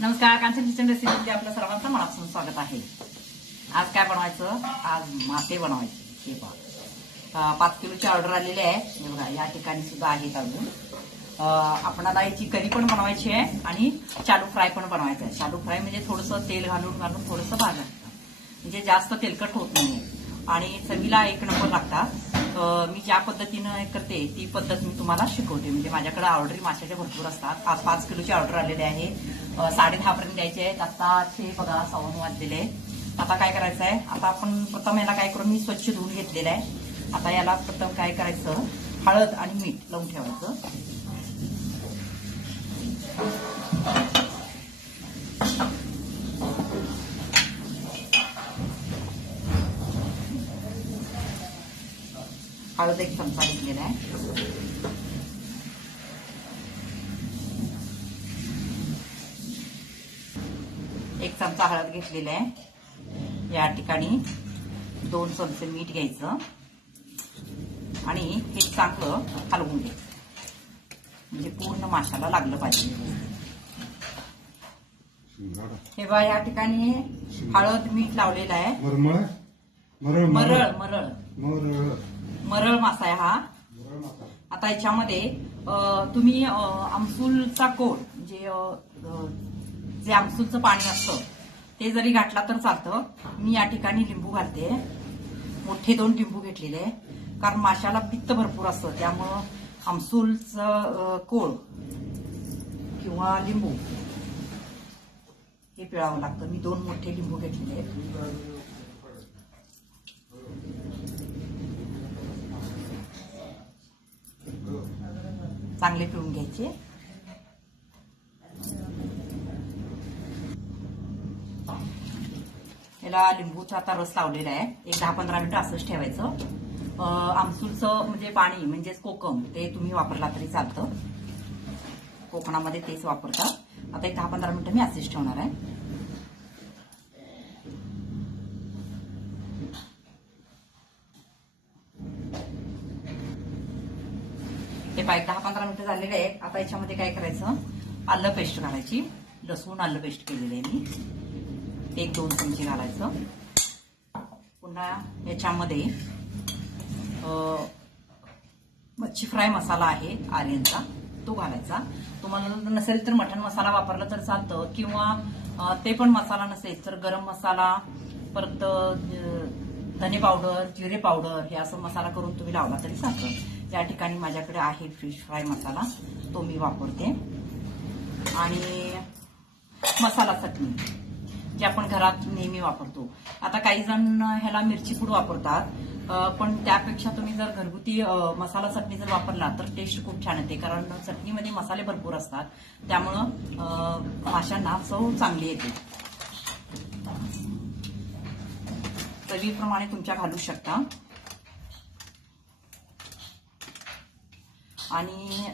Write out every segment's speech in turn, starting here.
नमस्कार, कांचन किचन रेसिपीमध्ये आपलं सर्वांचं मनापासून स्वागत आहे। आज काय बनवायचं? आज मासे बनवायचे। हे पहा, 5 किलोची ऑर्डर आलेली आहे। हे बघा, या ठिकाणी सुद्धा आहेत अजून। आपणाला याची करी पण बनवायची आहे आणि शालू फ्राय पण बनवायचं आहे। शालू फ्राय म्हणजे थोडंसं तेल घालून थोडंसं भाजायचं, म्हणजे जास्त तेलकट होत नाही आणि चवीला एक नंबर लागतात। मी ज्या पद्धतीनं करते ती पद्धत मी तुम्हाला शिकवते। म्हणजे माझ्याकडे ऑर्डरी माशाच्या भरपूर असतात। आज 5 किलोची ऑर्डर आलेली आहे। 10:30 पर्यंत द्यायचे आहेत। आताचे बघा 9:15 वाजलेले आहेत। आता काय करायचं आहे? आता आपण प्रथम याला काय करून मी स्वच्छ धुवून घेतलेलं आहे। आता याला प्रथम काय करायचं, हळद आणि मीठ लावून ठेवायचं। हळद 1 चमचा घेतलेला आहे। एक चमचा हळद घेतलेला आहे। या ठिकाणी 2 चमचे मीठ घ्यायचं आणि हे चांगलं हलवून घ्यायचं, म्हणजे पूर्ण माशाला लागलं पाहिजे। हे बघा, या ठिकाणी हळद मीठ लावलेलं आहे। मरळ मासा आहे हा। आता याच्यामध्ये तुम्ही आमसूलचा कोळ, म्हणजे जे आमसूलचं पाणी असतं ते जरी घातला तर चालतं। मी या ठिकाणी लिंबू घालते। मोठे 2 लिंबू घेतलेले, कारण माशाला पित्त भरपूर असतं, त्यामुळं आमसूलचं कोळ किंवा लिंबू हे पिळावं लागतं। मी 2 मोठे लिंबू घेतलेले आहेत। चांगले पिळून घ्यायचे। याला लिंबूचा आता रस लावलेला आहे। एक 10-15 मिनिटं असंच ठेवायचं। आमसूलचं म्हणजे पाणी म्हणजेच कोकम, ते तुम्ही वापरला तरी चालतं। कोकणामध्ये तेच वापरतात। आता एक 10-15 मिनिटं मी असेच ठेवणार आहे। हे 10-15 मिनिटं झालेले आहेत। आता याच्यामध्ये काय करायचं, आलं पेस्ट घालायची। लसूण आलं पेस्ट केलेलं आहे मी, 1-2 चमचे घालायचं। पुन्हा याच्यामध्ये मच्छी फ्राय मसाला आहे आर्यनचा, तो घालायचा। तुम्हाला नसेल तर मटण मसाला वापरला तर चालतं, किंवा ते पण मसाला नसेल तर गरम मसाला, परत धने पावडर, जिरे पावडर, हे असं मसाला करून तुम्ही लावला तरी चालतं। या ठिकाणी माझ्याकडे आहे फिश फ्राय मसाला, तो मी वापरते। आणि मसाला चटणी जी आपण घरात नेहमी वापरतो। आता काही जण ह्याला मिरची पूड वापरतात, पण त्यापेक्षा तुम्ही जर घरगुती मसाला चटणी जर वापरला तर टेस्ट खूप छान येते, कारण चटणीमध्ये मसाले भरपूर असतात, त्यामुळं माशांना चव चांगली येते। चवीप्रमाणे तुमच्या घालू शकता। आणि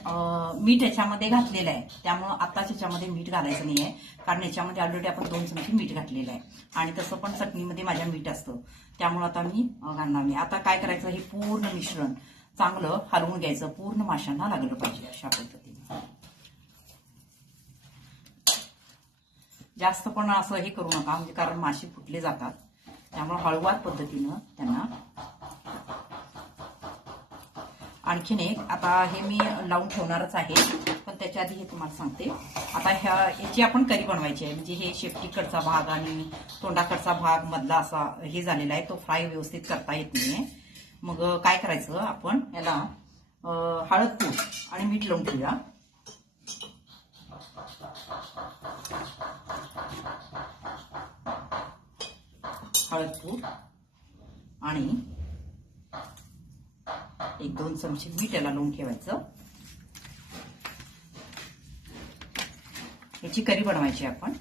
मीठ याच्यामध्ये घातलेलं आहे, त्यामुळं आताच याच्यामध्ये मीठ घालायचं नाहीये, कारण याच्यामध्ये ऑलरेडी आपण 2 चमचे मीठ घातलेलं आहे आणि तसं पण चटणीमध्ये माझ्या मीठ असतं, त्यामुळं आता मी घालणार नाही। आता काय करायचं, हे पूर्ण मिश्रण चांगलं हलवून घ्यायचं, पूर्ण माशांना लागलं पाहिजे अशा पद्धतीने। जास्त पण असं हे करू नका, म्हणजे कारण मासे फुटले जातात, त्यामुळे हळूवार पद्धतीनं त्यांना। आणखीन एक, आता हे मी लावून ठेवणारच आहे, पण त्याच्या आधी हे तुम्हाला सांगते। आता याची आपण करी बनवायची आहे, म्हणजे हे शेपटीकडचा भाग आणि तोंडाकडचा भाग मधला असा हे झालेला आहे, तो फ्राय व्यवस्थित करता येत नाहीये। मग काय करायचं, आपण याला हळद पूड आणि मीठ लावून ठेवूया। हळद पूड आणि 1-2 चमचे मीठ याला लावून ठेवायचं। याची करी बनवायची आपण।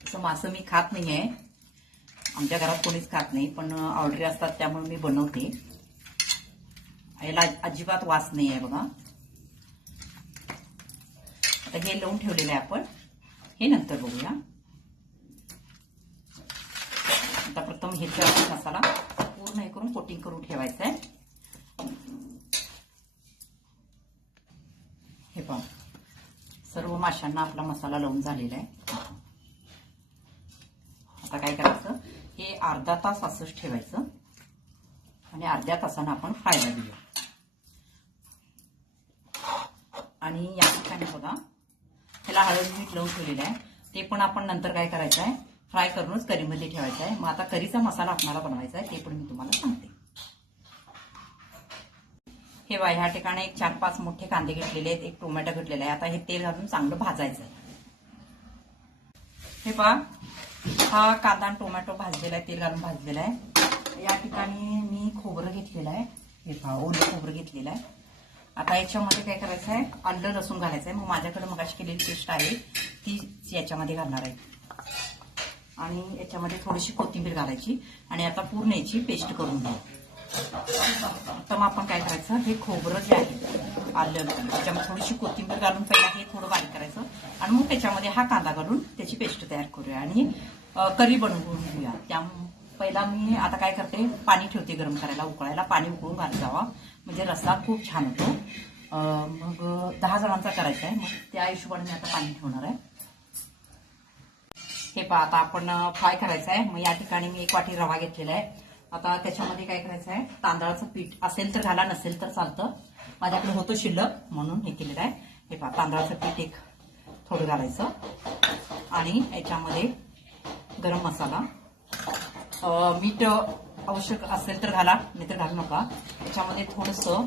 तसं मासं मी खात नाहीये, आमच्या घरात कोणीच खात नाही, पण ऑर्डरी असतात त्यामुळे मी बनवते। याला अजिबात वास नाही आहे बघा। आता हे लावून ठेवलेलं आहे आपण, हे नंतर बघूया। आता प्रथम हे मसाला पूर्ण हे करून कोटिंग करून ठेवायचं आहे। हे पहा, सर्व माशांना आपला मसाला लावून झालेला आहे. आता काय करायचं, हे अर्धा तास असंच ठेवायचं आणि अर्ध्या तासानं आपण फ्रायला देऊया. आणि या ठिकाणी बघा, त्याला हळद मीठ लावून ठेवलेलं आहे. ते पण आपण नंतर काय करायचं आहे, फ्राय करूनच करीमध्ये ठेवायचं आहे. मग आता करीचा मसाला आपल्याला बनवायचा आहे, ते पण मी तुम्हाला सांगते. हे बघा, ह्या ठिकाणी एक 4-5 मोठे कांदे घेतलेले आहेत, एक टोमॅटो घेतलेला आहे. आता हे तेल घालून चांगलं भाजायचं आहे. हे पहा, हा कांदा आणि टोमॅटो भाजलेला आहे, तेल घालून भाजलेला आहे. या ठिकाणी मी खोबरं घेतलेलं आहे. हे पहा, ओलं खोबरं घेतलेलं आहे. आता याच्यामध्ये काय करायचं आहे, आलं लसूण घालायचं आहे. मग माझ्याकडे मगाशी केलेली पेस्ट आहे ती याच्यामध्ये घालणार आहे. आणि याच्यामध्ये थोडीशी कोथिंबीर घालायची आणि आता पूर्ण याची पेस्ट करून घेऊ. तर मग आपण काय करायचं, हे खोबरं जे आहे आलं त्याच्यामध्ये थोडीशी कोथिंबीर घालून पहिला हे थोडं बारीक करायचं आणि मग त्याच्यामध्ये हा कांदा घालून त्याची पेस्ट तयार करूया आणि करी बनवून घेऊया. पहिला मी आता काय करते, पाणी ठेवते गरम करायला, उकळायला. पाणी उकळून घालत जावा म्हणजे रस्सा खूप छान होतो. मग 10 जणांचा करायचा आहे, मग त्या हिशोबाने मी आता पाणी ठेवणार आहे. हे पहा, आता आपण फ्राय करायचं आहे. मग या ठिकाणी मी 1 वाटी रवा घेतलेला आहे. आता त्याच्यामध्ये काय करायचं आहे, तांदळाचं पीठ असेल तर घाला, नसेल तर चालतं. माझ्याकडे होतं शिल्लक म्हणून हे केलेलं आहे. हे पहा, तांदळाचं पीठ एक थोडं घालायचं आणि याच्यामध्ये गरम मसाला, मीठ आवश्यक असेल तर घाला, नाहीतर घालू नका. याच्यामध्ये थोडंसं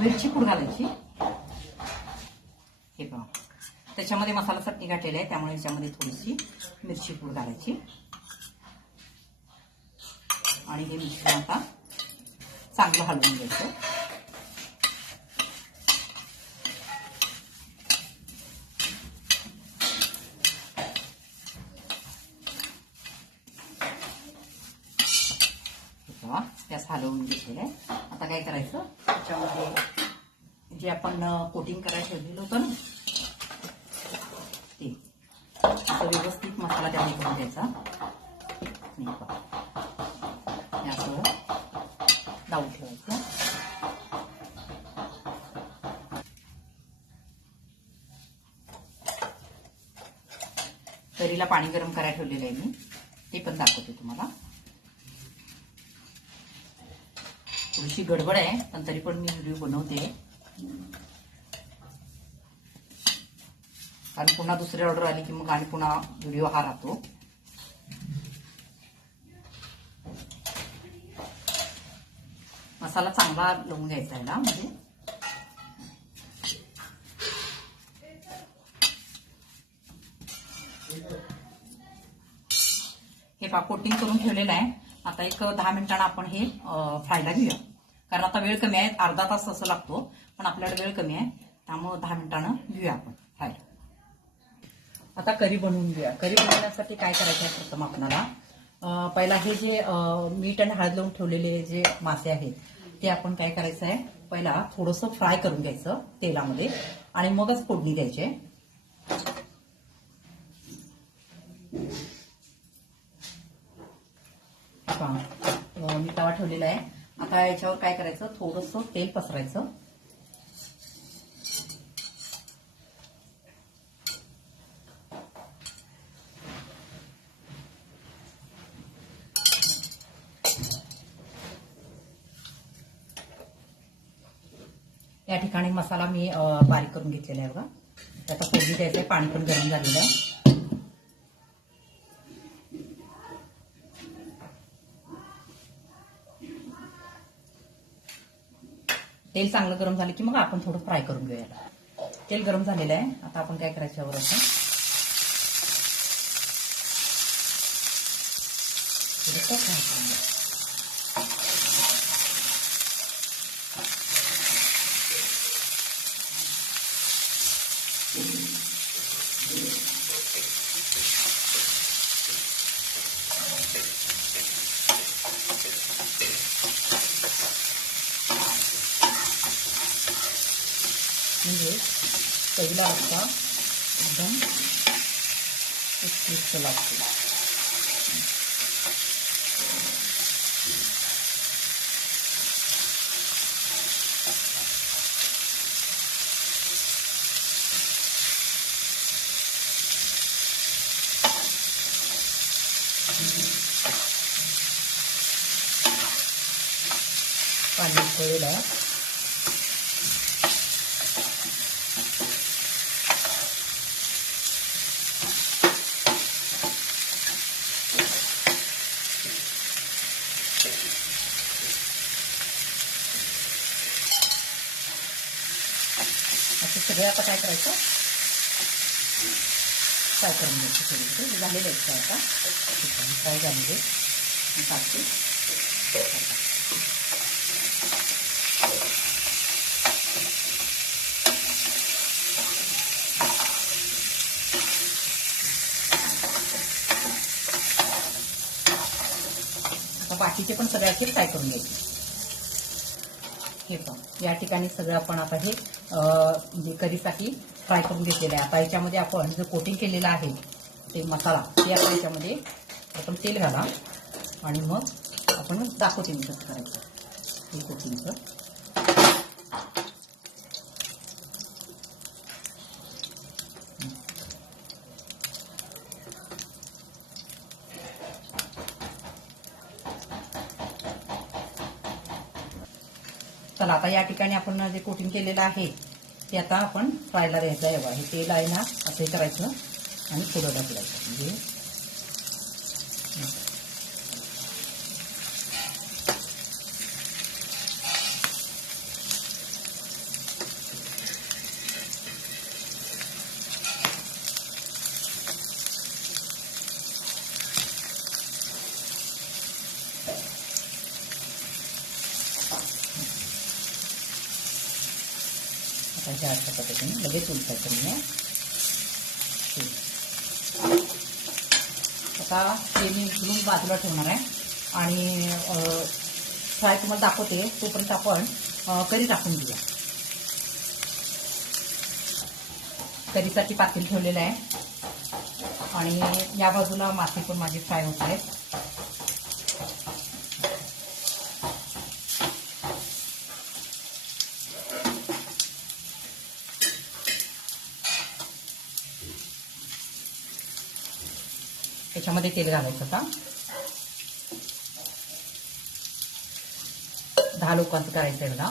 मिरची पूड घालायची. हे पहा, त्याच्यामध्ये मसाला चटणी घातलेली आहे, त्यामुळे याच्यामध्ये थोडीशी मिरची पूड घालायची. आणि हे मिश्रण आता चांगलं हलवून घ्यायचं. त्यास हलवून घेतलेलं आहे. आता काय करायचं, त्याच्यामध्ये जे आपण कोटिंग करायला ठेवलेलं होतं ना, ते असं व्यवस्थित मसाला त्यामध्ये करून द्यायचा. असं लावून ठेवायचं. करीला पाणी गरम करायला ठेवलेलं आहे मी, ते पण दाखवते तुम्हाला. थोडीशी गडबड आहे, पण तरी पण मी व्हिडिओ बनवते, कारण पुन्हा दुसरी ऑर्डर आली की मग आणि पुन्हा व्हिडिओ हा राहतो. मसाला चांगला लावून घ्यायचा आहे ना, म्हणजे हे कोटिंग करून ठेवलेलं आहे. आता एक 10 मिनिटांना आपण हे फ्रायला घेऊया, कारण आता वेळ कमी आहे. अर्धा तास असं लागतो, पण आपल्याला वेळ कमी आहे, त्यामुळे 10 मिनिटांना घेऊया आपण फ्रायला. आता करी बनवून घेऊया. करी बनवण्यासाठी काय करायचं आहे, प्रथम आपल्याला पहिला हे जे मीठ आणि हळद लावून ठेवलेले जे मासे आहेत ते आपण काय करायचं आहे, पहिला थोडंसं फ्राय करून घ्यायचं तेलामध्ये आणि मगच फोडणी द्यायची. मी तवा ठेवलेला आहे. आता याच्यावर काय करायचं, थोडंसं तेल पसरायचं. या ठिकाणी मसाला मी बारीक करून घेतलेला आहे बघा. त्याचा फोडणी द्यायचं आहे. पाणी पण गरम झालेलं आहे. तेल चांगलं गरम झालं की मग आपण थोडं फ्राय करून घेऊया. तेल गरम झालेलं आहे. आता आपण काय करायचं यावर असं थोडंसं फ्राय करून घ्या. म्हणजे पहिला रस्सा एकदम उत्कृष्ट लागतो. तळलेलं आहे. असं सगळं आता काय करायचं, फ्राय करून घ्यायचं. थोडी झालेलं आहे फ्राय. आता फ्राय झालेले टाकते. आता बाकीचे पण सगळे असे फ्राय करून घ्यायचे. हे पण या ठिकाणी सगळं आपण आता हे म्हणजे करीसाठी फ्राय करून घेतलेलं आहे. आता याच्यामध्ये आपण जो कोटिंग केलेला आहे ते मसाला, ते आता याच्यामध्ये आपण तेल घाला आणि मग आपण दाखवते मी कसं करायचं हे कोटिंगचं. चला आता या ठिकाणी आपण जे कोटिंग केलेलं आहे ते आता आपण फ्रायला द्यायचं आहे. बघा हे तेल आहे ना, असं करायचं आणि थोडं ढकलायचं. म्हणजे आता अशा पद्धतीने लगेच उलटा करूया. आता हे मी उचलून बाजूला ठेवणार आहे आणि फ्राय तुम्हाला दाखवते. तोपर्यंत आपण करी टाकून घेऊया. करीसाठी पातेल ठेवलेलं आहे आणि या बाजूला मासे पण माझे फ्राय होत आहेत. त्याच्यामध्ये तेल घालायचं. आता 10 लोकांचं करायचं आहे बघा.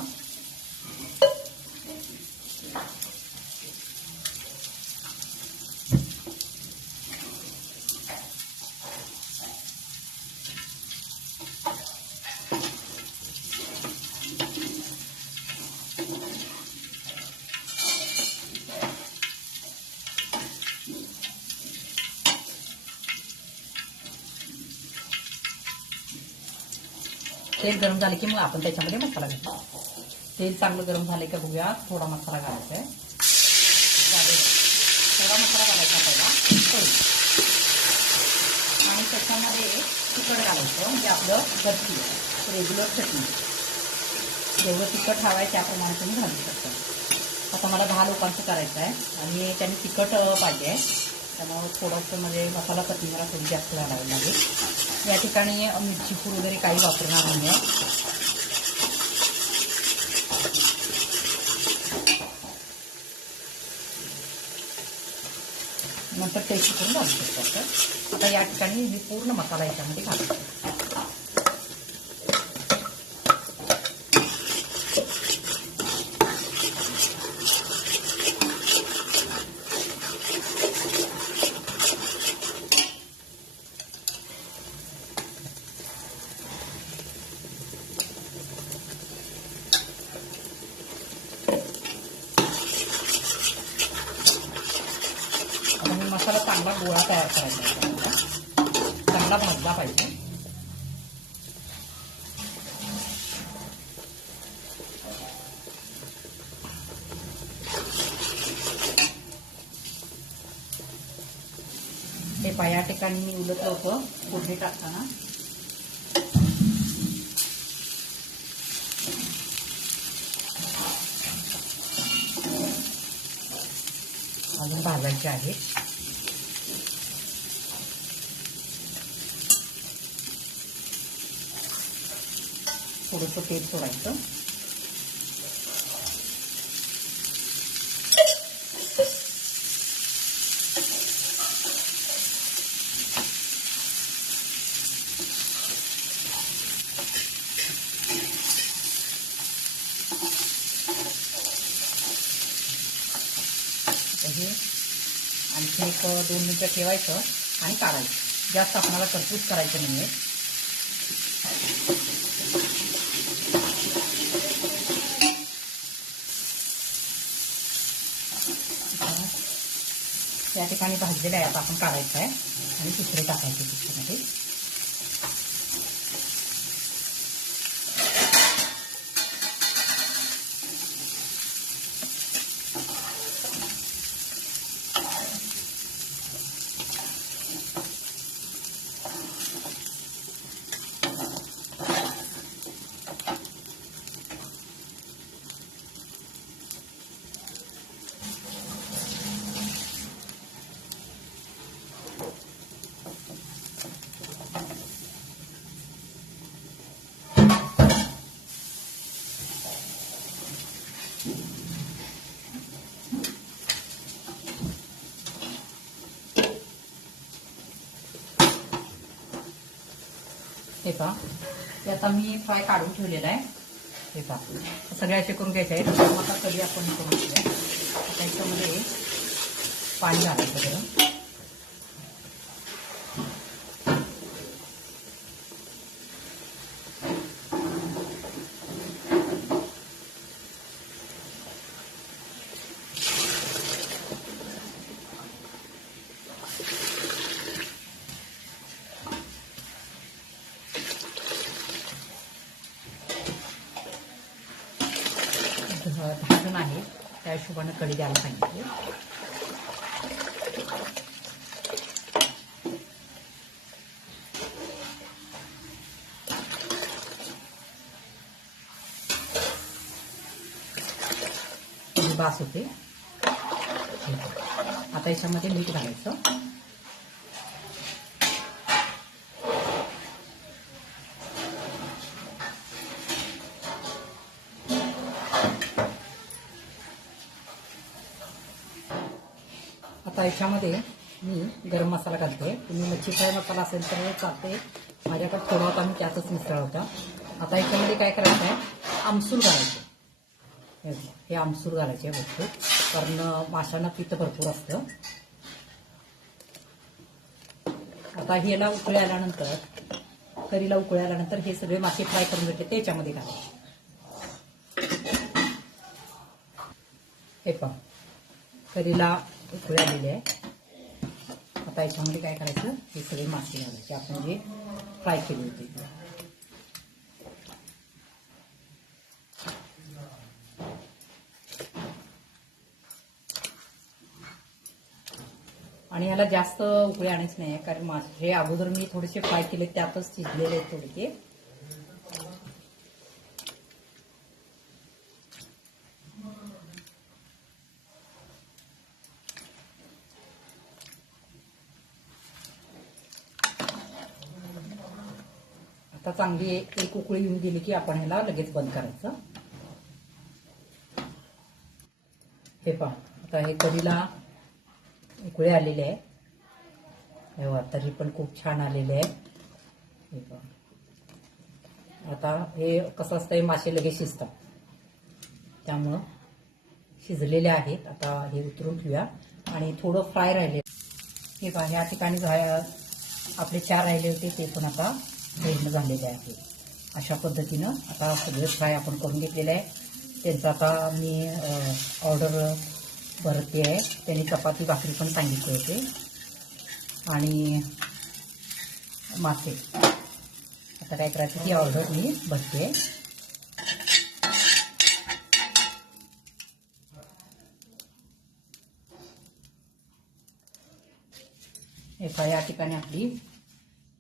तेल गरम झाले की मग आपण त्याच्यामध्ये मसाला घालू. तेल चांगलं गरम झाले का बघूया. थोडा मसाला घालायचा आहे. थोडा मसाला घालायचा पहिला आणि त्याच्यामध्ये तिखट घालायचं. म्हणजे आपलं घरची रेग्युलर चटणी. जेवढं तिखट हवं आहे त्याप्रमाणे तुम्ही घालू शकता. आता मला 10 लोकांचं करायचं आहे आणि त्यांनी तिखट पाहिजे आहे. त्यामुळे थोडंसं म्हणजे मसाला कोथिंबीर थोडी जास्त घालावी लागेल. या ठिकाणी मिरची पूड वगैरे काही वापरणार नाही आहे. नंतर टेस्ट करून घालू शकतो. आता या ठिकाणी मी पूर्ण मसाला याच्यामध्ये घालतो. मसाला चांगला गोळा तयार करायचा आहे. चांगला भाजला पाहिजे. हे पहा या ठिकाणी मी उलटलं होतं फोडणी टाकताना. अजून भाजायचे आहे. थोडंसं तेल सोडायचं. तर हे आणखी एक 2 मिनिटं ठेवायचं आणि काढायचं. जास्त आपल्याला करपूस करायचं नाही आहे. या ठिकाणी भाजलेले आहे, आता आपण काढायचं आहे आणि दुसरे टाकायचे त्याच्यामध्ये. हे पहा, ते आता मी फ्राय काढून ठेवलेलं आहे. हे पहा, सगळे असे करून घ्यायचे आहे. आता कधी आपण करून घेऊया. त्याच्यामध्ये पाणी घालायचं गरम. भाजून आहे त्या हिशोबाने कढी द्यायला सांगितले. बास होते. आता याच्यामध्ये मीठ घालायचं. आता याच्यामध्ये मी गरम मसाला घालते. तुम्ही मच्छी फ्राय मसाला असेल तर चालते. माझ्याकडे थोडा होता, मी त्यातच मिसळ होता. आता याच्यामध्ये काय करायचं आहे, आमसूल घालायचं. हे आमसूल घालायचे भरपूर, कारण माशांना पित्त भरपूर असतं. आता ह्याला उकळी आल्यानंतर, करीला उकळी आल्यानंतर हे सगळे मासे फ्राय करून घेतले त्याच्यामध्ये घालायचे. हे पहा, करीला उकळी आलेली आहे. आता याच्यामध्ये काय करायचं, हे सगळे मासे घालायचे आपण जे फ्राय केले होते. आणि याला जास्त उकळी आणायच नाही, कारण मासे अगोदर मी थोडेसे फ्राय केले त्यातच शिजलेले आहेत थोडेसे. आता चांगली एक उकळी येऊन गेली की आपण ह्याला लगेच बंद करायचं. हे पहा, आता हे कढीला उकळी आलेली आहे. तरी पण खूप छान आलेले आहे. हे पहा, आता हे कसं असतं, मासे लगेच शिजतात, त्यामुळं शिजलेले आहेत. आता हे उतरून ठेवूया आणि थोडं फ्राय राहिले. हे पहा, या ठिकाणी आपले 4 राहिले होते ते पण आता रेडी झालेले आहे. अशा पद्धतीनं आता सगळे फ्राय आपण करून घेतलेले आहे. त्यांचा आता मी ऑर्डर भरते आहे. त्यांनी चपाती भाकरी पण सांगितले होते आणि मासे. आता काय करायचं, ती ऑर्डर मी भरते. या ठिकाणी आपली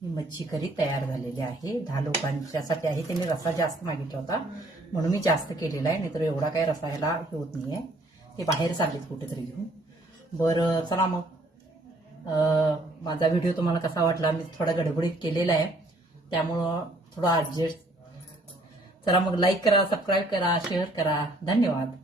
मच्छी करी तयार झालेली आहे. 10 लोकांच्यासाठी आहे. त्यांनी रस्सा जास्त मागितला होता म्हणून मी जास्त केलेला आहे, नाहीतर एवढा काय रस्सा ह्याला होत नाही आहे. ते बाहेर चाललेत कुठेतरी घेऊन. बरं, चला मग माझा व्हिडिओ तुम्हाला कसा वाटला. मी थोडा गडबडीत केलेला आहे त्यामुळं थोडा ॲडजस्ट. चला मग लाईक करा, सबस्क्राईब करा, शेअर करा. धन्यवाद.